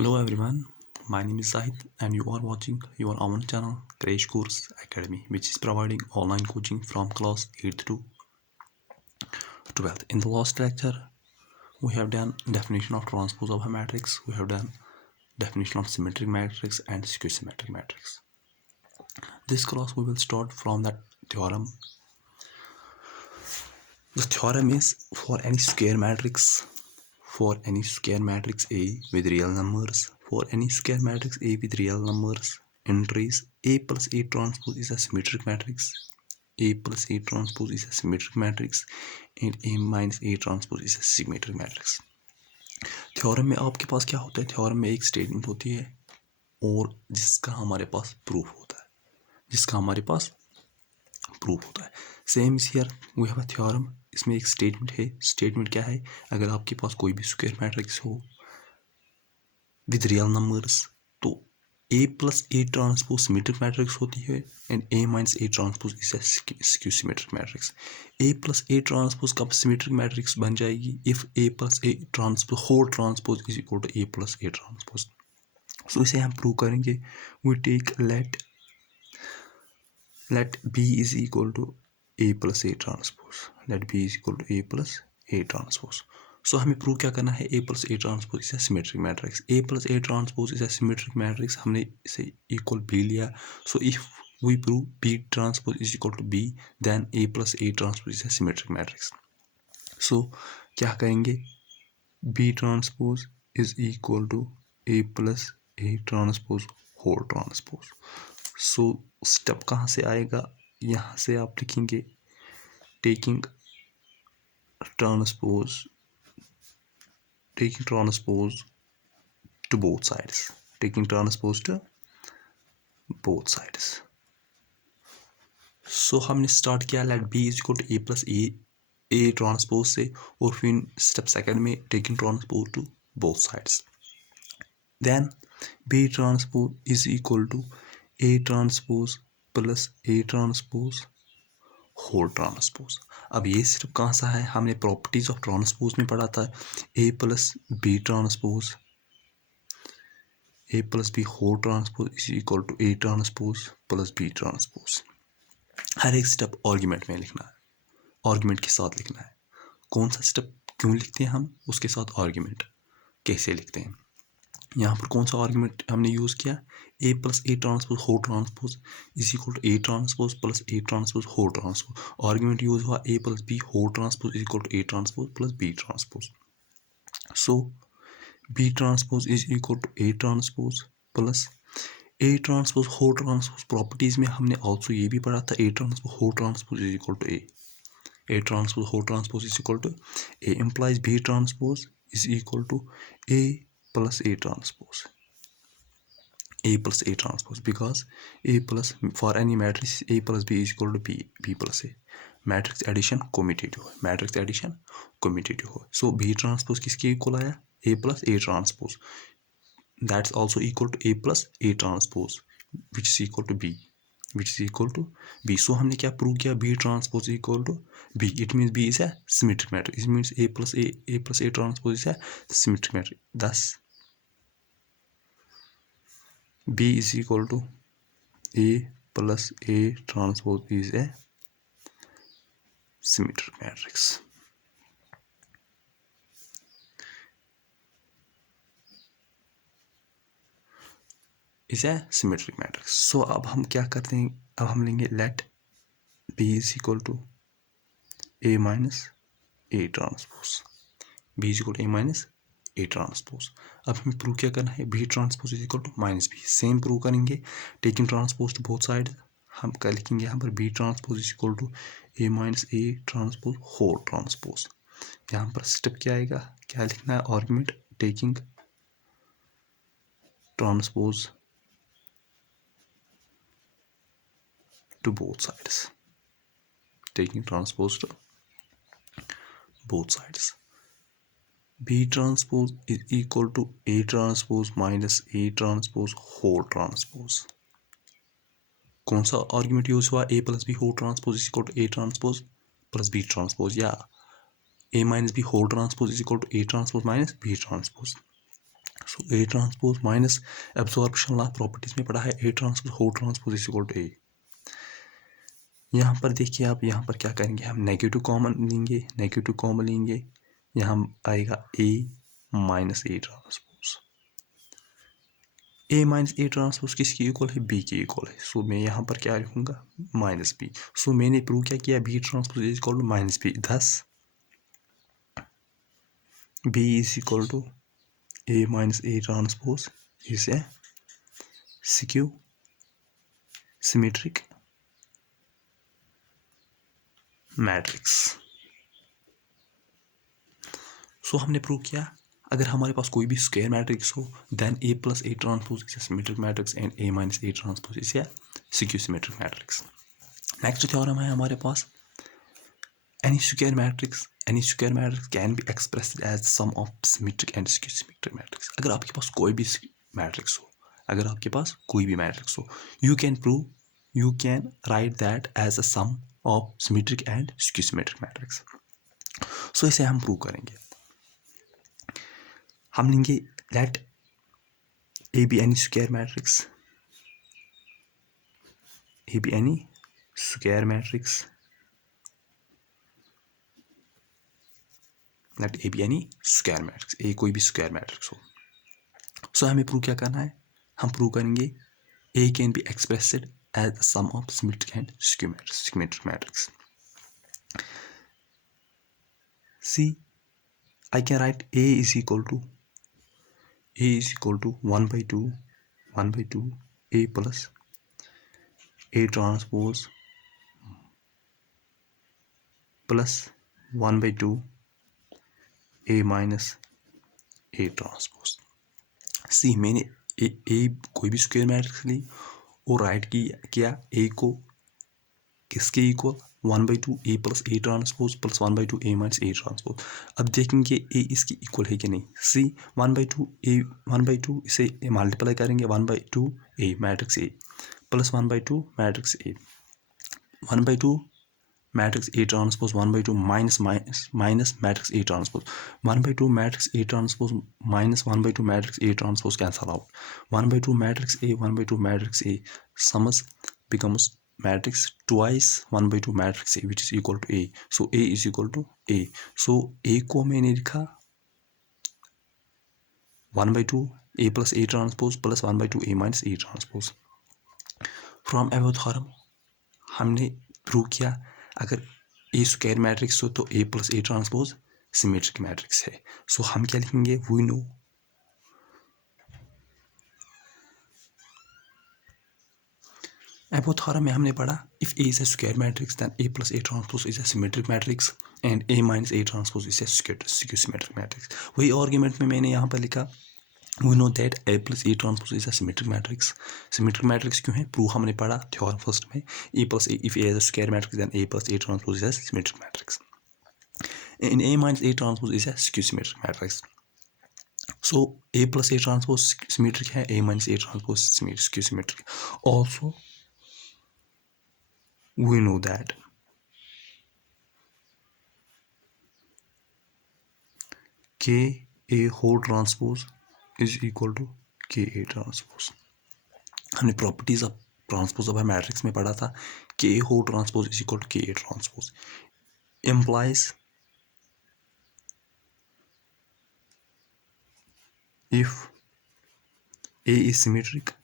Hello everyone, my name is Zahid and you are watching your own channel Crash Course Academy, which is providing online coaching from class 8th to 12th. In the last lecture, we have done definition of transpose of a matrix, we have done definition of symmetric matrix and skew-symmetric matrix. This class we will start from that theorem. The theorem is for any square matrix A with real numbers, entries A plus A transpose is a symmetric matrix, and A minus A transpose is a symmetric matrix. Theorem में आपके पास क्या होता है? Theorem में एक statement होती है और जिसका हमारे पास प्रूफ होता है, same is here we have a theorem. इसमें एक स्टेटमेंट है. स्टेटमेंट क्या है? अगर आपके पास कोई भी स्क्वायर मैट्रिक्स हो विद रियल नंबर्स तो A plus A transpose symmetric matrix होती है and A minus A transpose is a skew symmetric matrix. A plus A transpose कब सिमेट्रिक मैट्रिक्स बन जाएगी? If A plus A transpose whole transpose is equal to A plus A transpose. So इसे हम prove करेंगे. We take let B is equal to A plus A transpose. So हमें prove क्या करना है? A plus A transpose is a symmetric matrix. A plus A transpose is a symmetric matrix. हमने इसे equal B लिया. So if we prove B transpose is equal to B then A plus A transpose is a symmetric matrix. So क्या करेंगे? B transpose is equal to A plus A transpose whole transpose. So step कहाँ से आएगा? यहाँ से आप लिखेंगे taking transpose to both sides. So हमने स्टार्ट किया let B is equal to A plus A transpose से और फिर स्टेप सेकंड में taking transpose to both sides. Then B transpose is equal to A transpose plus A transpose whole transpose. अब ये सिर्फ कहाँ सा है? हमने प्रॉपर्टीज ऑफ ट्रांसपोज में पढ़ा था. A plus B whole transpose is equal to A transpose plus B transpose. हर एक स्टेप आर्ग्यूमेंट में लिखना है, आर्ग्यूमेंट के साथ लिखना है. कौन सा स्टेप क्यों लिखते हैं हम, उसके साथ आर्ग्यूमेंट कैसे लिखते हैं. यहाँ पर कौन सा आर्ग्यूमेंट हमने यूज़ किया? A plus A transpose whole transpose is equal to A transpose plus A transpose whole transpose. Argument use हुआ A plus B whole transpose is equal to A transpose plus B transpose. So B transpose is equal to A transpose plus A transpose whole transpose. Properties में हमने also ये भी पढ़ा था. A transpose whole transpose is equal to A transpose whole transpose is equal to A implies B transpose is equal to A plus A transpose because A plus for any matrix A plus B is equal to B plus A. Matrix addition commutative हो. So B transpose किसके equal आया? A plus A transpose. That's also equal to A plus A transpose which is equal to B. So हमने क्या prove किया? B transpose equal to B. It means B is a symmetric matrix. It means A plus A transpose is a symmetric matrix. Thus B is equal to A plus A transpose is a symmetric matrix. So अब हम क्या करते हैं? अब हम लेंगे let B is equal to A minus A transpose. B is equal to A minus A transpose. अब हमें प्रूव क्या करना है? B transpose is equal to minus B. Same prove करेंगे taking transpose to both side. हम क्या लिखेंगे यहाँ पर? B transpose is equal to A minus A transpose whole transpose. यहाँ पर स्टेप क्या आएगा? क्या लिखना है? Argument taking transpose to both sides. B transpose is equal to A transpose minus A transpose whole transpose. कौन सा आर्ग्यूमेंट यूज हुआ? A plus B whole transpose is equal to A transpose plus B transpose या A minus B whole transpose is equal to A transpose minus B transpose. So A transpose minus absorption law properties में पढ़ा है A transpose whole transpose is equal to A. यहाँ पर देखिए आप, यहाँ पर क्या करेंगे, हम नेगेटिव कॉमन लेंगे, नेगेटिव कॉमन लेंगे, यहाँ आएगा A minus A transpose. A minus A transpose किसकी इक्वल है, बी की इक्वल है। सो मैं यहाँ पर क्या लिखूंगा, माइनस बी। सो मैंने प्रूव क्या किया, B transpose is equal to minus B, thus B is equal to A minus A transpose is a skew symmetric matrix. So हमने प्रूव किया अगर हमारे पास कोई भी स्क्वायर मैट्रिक्स हो then A plus A transpose is a symmetric matrix and A minus A transpose is a skew symmetric matrix. Next theorem है हमारे पास, any square matrix can be expressed as sum of symmetric and skew symmetric matrix। अगर आपके पास कोई भी matrix हो, अगर आपके पास कोई भी मैट्रिक्स हो, you can write that as a sum of symmetric and skew symmetric matrix। सो इसे हम प्रूव करेंगे। हम लेंगे let A be any square matrix, A be any square matrix, let A be any square matrix, A कोई भी square matrix हो। सो हमें prove क्या करना है, हम प्रूव करेंगे A can be expressed as the sum of symmetric and symmetric matrix। See, I can write A is equal to 1 by 2 A plus A transpose plus 1 by 2 A minus A transpose। सी मैंने ए कोई भी square matrix ली और right किया ए को किसके equal, 1 by 2 A plus A transpose plus 1 by 2 A minus A transpose. अब देखेंगे ए इसकी इक्वल है कि नहीं। सी 1 by 2 इसे मल्टीप्लाई करेंगे 1 by 2 A matrix A plus 1 by 2 matrix A, 1 by 2 matrix A transpose 1 by 2 minus matrix A transpose, 1 by 2 matrix A transpose minus 1 by 2 matrix A transpose cancel out, 1 by 2 matrix A 1 by 2 matrix A sums becomes matrix twice 1 by 2 matrix A which is equal to A। so A is equal to A। so A को मैंने लिखा 1 by 2 A plus A transpose plus 1 by 2 A minus A transpose। From above theorem हमने prove किया अगर A square matrix हो तो A plus A transpose symmetric matrix है। सो हम क्या लिखेंगे, वी नो एबव थ्योरम में हमने पढ़ा if A is a square matrix then A plus A transpose is a symmetric matrix and A minus A transpose is a skew symmetric matrix. वही argument में मैंने यहाँ पर लिखा we know that A plus A transpose is a symmetric matrix। symmetric matrix क्यों है, proof हमने पढ़ा थ्योरम फर्स्ट में, A plus A if A is a square matrix then A plus A transpose is a symmetric matrix and A minus A transpose is a skew symmetric matrix। so A plus A transpose symmetric है, A minus A transpose skew symmetric। also we know that K A whole transpose is equal to K A transpose। हमने properties of transpose of matrix में पढ़ा था, K A whole transpose is equal to K A transpose implies if A is symmetric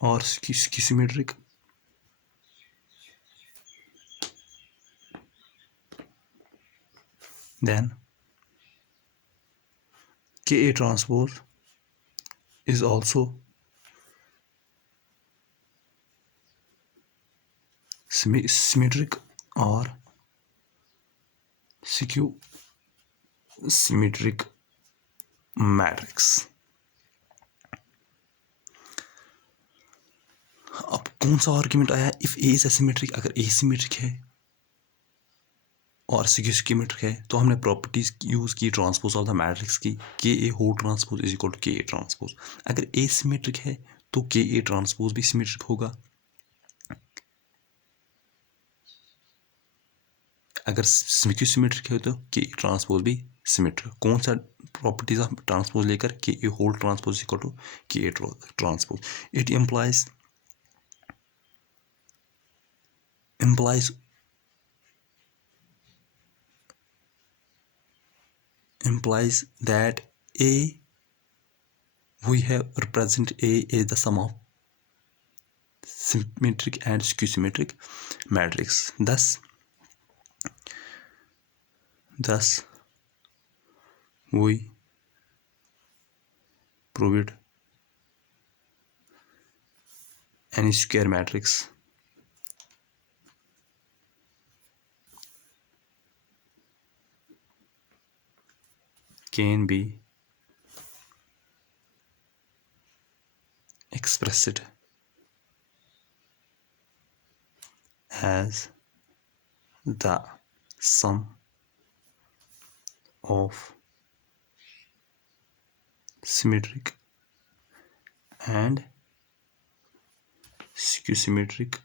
or symmetric then K A transpose is also symmetric or skew symmetric matrix. अब कौन सा argument आया, if A is symmetric, अगर ए symmetric है और skew symmetric है तो हमने प्रॉपर्टीज यूज की ट्रांसपोज ऑफ द मैट्रिक्स की, k A whole transpose is equal to k A transpose. अगर ए सिमेट्रिक है तो के ए ट्रांसपोज भी सिमेट्रिक होगा, अगर क्यू सिमेट्रिक है तो के ट्रांसपोज भी सिमेट्रिक। कौन सा प्रॉपर्टीज ऑफ ट्रांसपोज लेकर के A whole transpose equal to k A transpose. It implies that A, we have represent A as the sum of symmetric and skew symmetric matrix. Thus we proved any square matrix can be expressed as the sum of symmetric and skew symmetric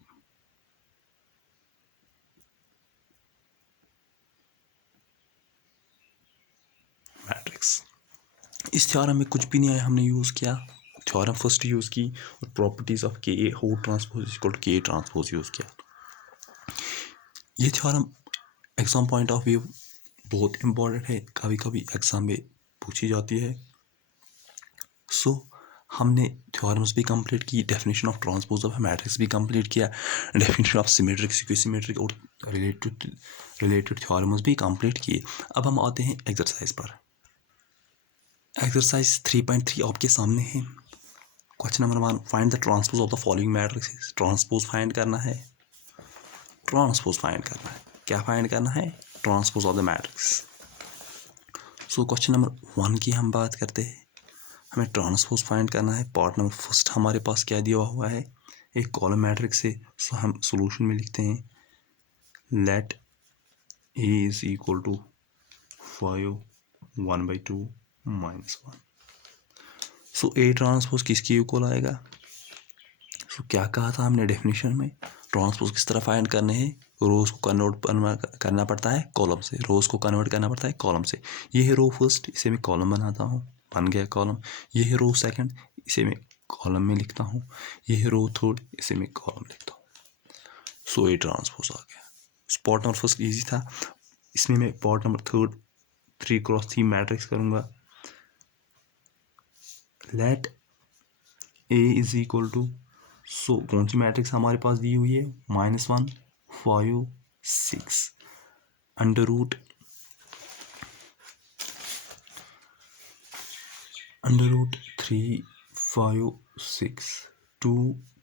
matrix. इस theorem में कुछ भी नहीं आया, हमने use किया theorem first use की और प्रॉपर्टीज ऑफ के A whole transpose equal to k A transpose use किया। ये theorem exam point of view बहुत इम्पोर्टेंट है, कभी कभी एग्जाम में पूछी जाती है। सो हमने थ्योरम्स भी कंप्लीट की, definition of transpose of matrix भी कंप्लीट किया, definition of symmetric skew symmetric और रिलेटेड थ्योरम्स भी कंप्लीट किए। अब हम आते हैं एक्सरसाइज पर। एक्सरसाइज 3.3 आपके सामने है। Question number 1, find the transpose of the following matrix. Transpose find करना है, क्या फाइंड करना है, transpose of the matrix. So question number 1 की हम बात करते हैं, हमें ट्रांसपोज फाइंड करना है। पार्ट नंबर फर्स्ट हमारे पास क्या दिया हुआ है, एक कॉलम मैट्रिक्स है। सो हम सॉल्यूशन में लिखते हैं let A is equal to 5 1/2 -1। So A transpose किसके इक्वल आएगा। सो क्या कहा था हमने डेफिनेशन में, ट्रांसपोज किस तरह फाइंड करने हैं, रोज को कन्वर्ट करना पड़ता है कॉलम से, ये है रो फर्स्ट, इसे मैं कॉलम बनाता हूँ, बन गया कॉलम। ये है रो सेकंड, इसे मैं कॉलम में लिखता हूँ। ये है रो थर्ड, इसे मैं कॉलम लिखता हूँ। सो ए ट्रांसपोज आ गया। स्पॉट नंबर फर्स्ट इजी था, इसमें मैं part number third 3x3 matrix करूँगा। Let A is equal to, so कौन सी मैट्रिक्स हमारे पास दी हुई है, -1 5 6 अंडर रूट 3 5 6 2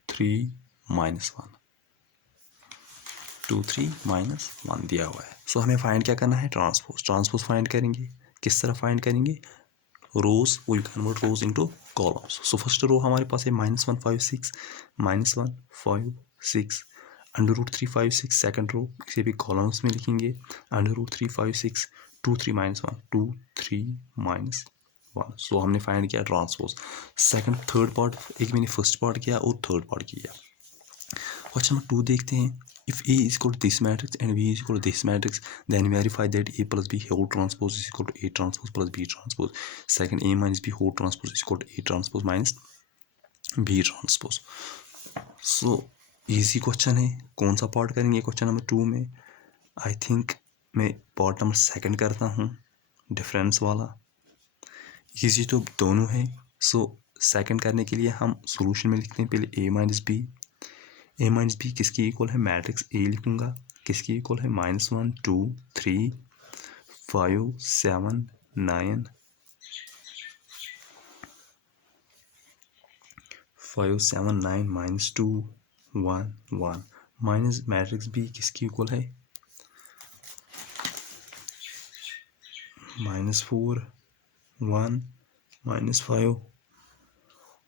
3 -1 2 3 -1 दिया हुआ है। सो हमें फाइंड क्या करना है, ट्रांसपोज फाइंड करेंगे। किस तरह फाइंड करेंगे, rows will convert rows into columns. So first row हमारे पास है -1 5 6 -1 5 6 अंडर रूट 3 5 6। सेकंड रो इसे भी कॉलम्स में लिखेंगे, अंडर रूट 3 5 6 2 3 -1 2 3 -1। सो हमने फाइंड किया ट्रांसपोज। सेकंड थर्ड पार्ट, एक मैंने फर्स्ट पार्ट किया और थर्ड पार्ट किया। क्वेश्चन नंबर 2 देखते हैं, if A is equal to this matrix and B is equal to this matrix, then verify that A plus B whole transpose is equal to A transpose plus B transpose. Second, A minus B whole transpose is equal to A transpose minus B transpose. So easy question है। कौन सा part करेंगे question number 2 में, I think मैं part number second करता हूँ, difference वाला। Easy तो दोनों है। सो सेकंड करने के लिए हम सोल्यूशन में लिखते हैं पहले A minus B। A minus B किसकी इक्वल है, मैट्रिक्स ए लिखूंगा, किसकी इक्वल है, -1 2 3 5 7 9 5 7 9 -2 1 1 माइनस मैट्रिक्स बी किसकी इक्वल है, -4 1 -5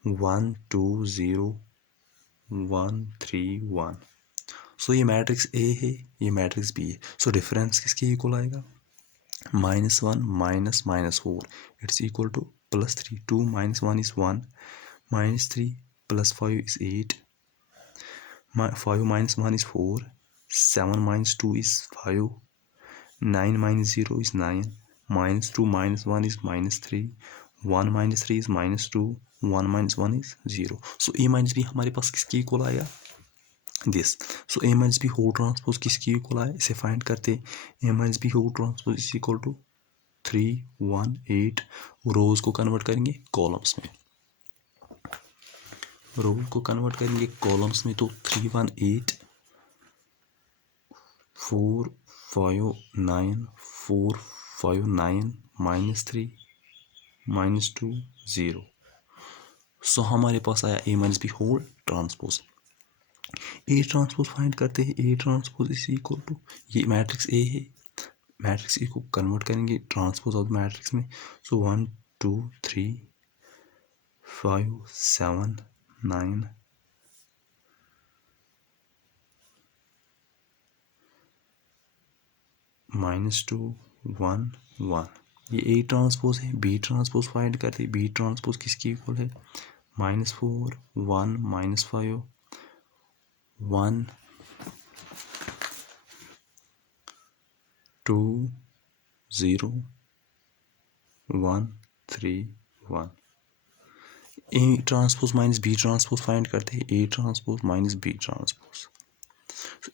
1 2 0 1 3 1। सो ये मैट्रिक्स ए है, ये मैट्रिक्स बी है। सो डिफरेंस किसके इक्वल आएगा, -1 -4 it's equal to +3 2 -1 is 1 -3 + 5 is 8 5 -1 is 4 7 - 2 is 5 9 minus 0 is 9. Minus 2 minus 1 is minus 3. 1 minus 3 is minus 2. 1 minus 1 is 0. So a minus b हमारे पास किसके इक्वल आएगा? This. So a minus b whole transpose किसके equal आया? इसे find करते. a minus b whole transpose is equal to 3 1 8. Rows को convert करेंगे columns में. रोज को कन्वर्ट करेंगे कॉलम्स में तो 3 1 8 4 5 9 4 5 9 minus 3 minus 2 0. सो हमारे पास आया a minus b whole transpose. A transpose find करते हैं. A transpose is equal to, ये मैट्रिक्स ए है, मैट्रिक्स ए को कन्वर्ट करेंगे ट्रांसपोज ऑफ मैट्रिक्स में. सो 1 2 3 5 7 9 -2 1 1. ये ए ट्रांसपोज है. बी ट्रांसपोज फाइंड करते हैं. बी ट्रांसपोज किसकी इक्वल है? -4 1 -5 1 2 0 1 3 1. A transpose minus B transpose find करते हैं. A transpose minus B transpose.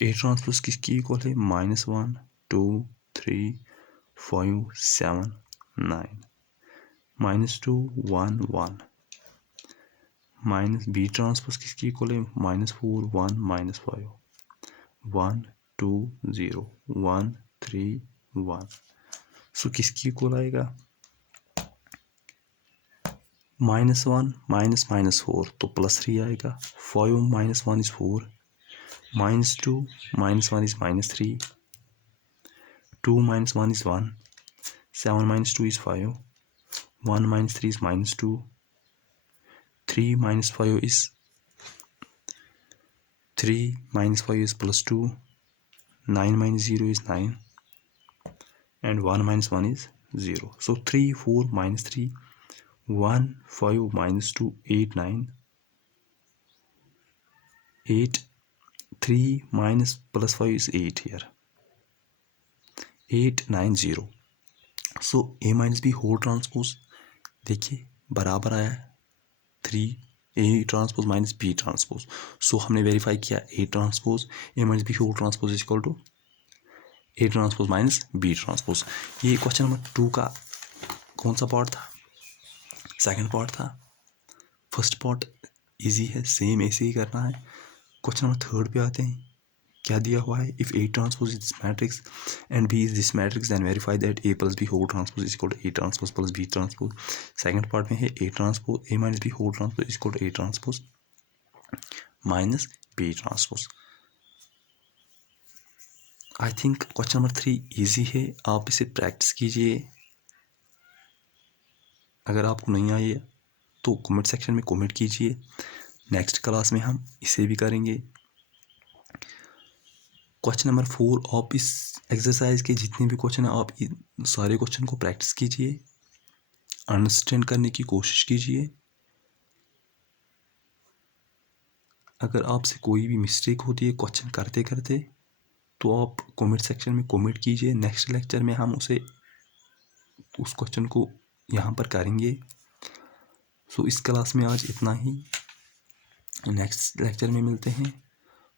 A transpose किसकी इक्वल है? -1 2 3 5 7 9 -2 1 1. माइनस बी ट्रांसपोज किसकी इक्वल है? -4 1 -5 1 2 0 1 3 1. सो किसकी इक्वल आएगा? -1 -4 तो +3 आएगा. 5 - 1 is 4. -2 - 1 is -3. 2 - 1 is 1. 7 - 2 is 5. 1 - 3 is -2. 3 - 5 is 3 - 5 is +2. 9 - 0 is 9. And 1 - 1 is 0. So 3 4 - 3 1 5 - 2 8 9 8. 3 minus plus 5 is 8 here. 8 9 0. So a minus b whole transpose देखिए बराबर आया है 3 a transpose minus b transpose. So हमने वेरीफाई किया a transpose a minus b whole transpose is equal to a transpose minus b transpose. ये question number 2 का कौन सा पार्ट था? सेकंड पार्ट था. फर्स्ट पार्ट इजी है, सेम ऐसे ही करना है. क्वेश्चन नंबर 3 पे आते हैं. क्या दिया हुआ है? If A transpose is this matrix and B is this matrix then verify that A plus B whole transpose is equal to A transpose plus B transpose. Second part में है A transpose A minus B whole transpose is equal to A transpose minus B transpose. I think question number 3 easy है. आप इसे practice कीजिए. अगर आपको नहीं आई है तो कमेंट सेक्शन में कमेंट कीजिए. नेक्स्ट क्लास में हम इसे भी करेंगे. क्वेश्चन नंबर 4 आप इस एक्सरसाइज के जितने भी क्वेश्चन हैं आप सारे क्वेश्चन को प्रैक्टिस कीजिए, अंडरस्टैंड करने की कोशिश कीजिए. अगर आपसे कोई भी मिस्टेक होती है क्वेश्चन करते करते तो आप कमेंट सेक्शन में कमेंट कीजिए. नेक्स्ट लेक्चर में हम उस क्वेश्चन को यहाँ पर करेंगे. सो इस क्लास में आज इतना ही. नेक्स्ट लेक्चर में मिलते हैं.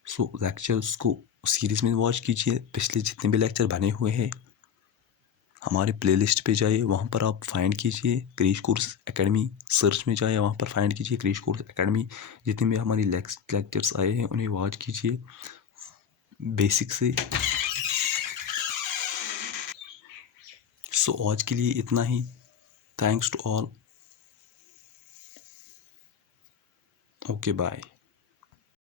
सो लेक्चर्स को सीरीज़ में वॉच कीजिए. पिछले जितने भी लेक्चर बने हुए हैं हमारे प्लेलिस्ट पे जाइए, वहाँ पर आप फाइंड कीजिए क्रैश कोर्स एकेडमी. सर्च में जाइए, वहाँ पर फाइंड कीजिए क्रैश कोर्स एकेडमी. जितने भी हमारी लेक्चर्स आए हैं उन्हें वॉच कीजिए बेसिक से. सो आज के लिए इतना ही. Thanks to all. Okay bye.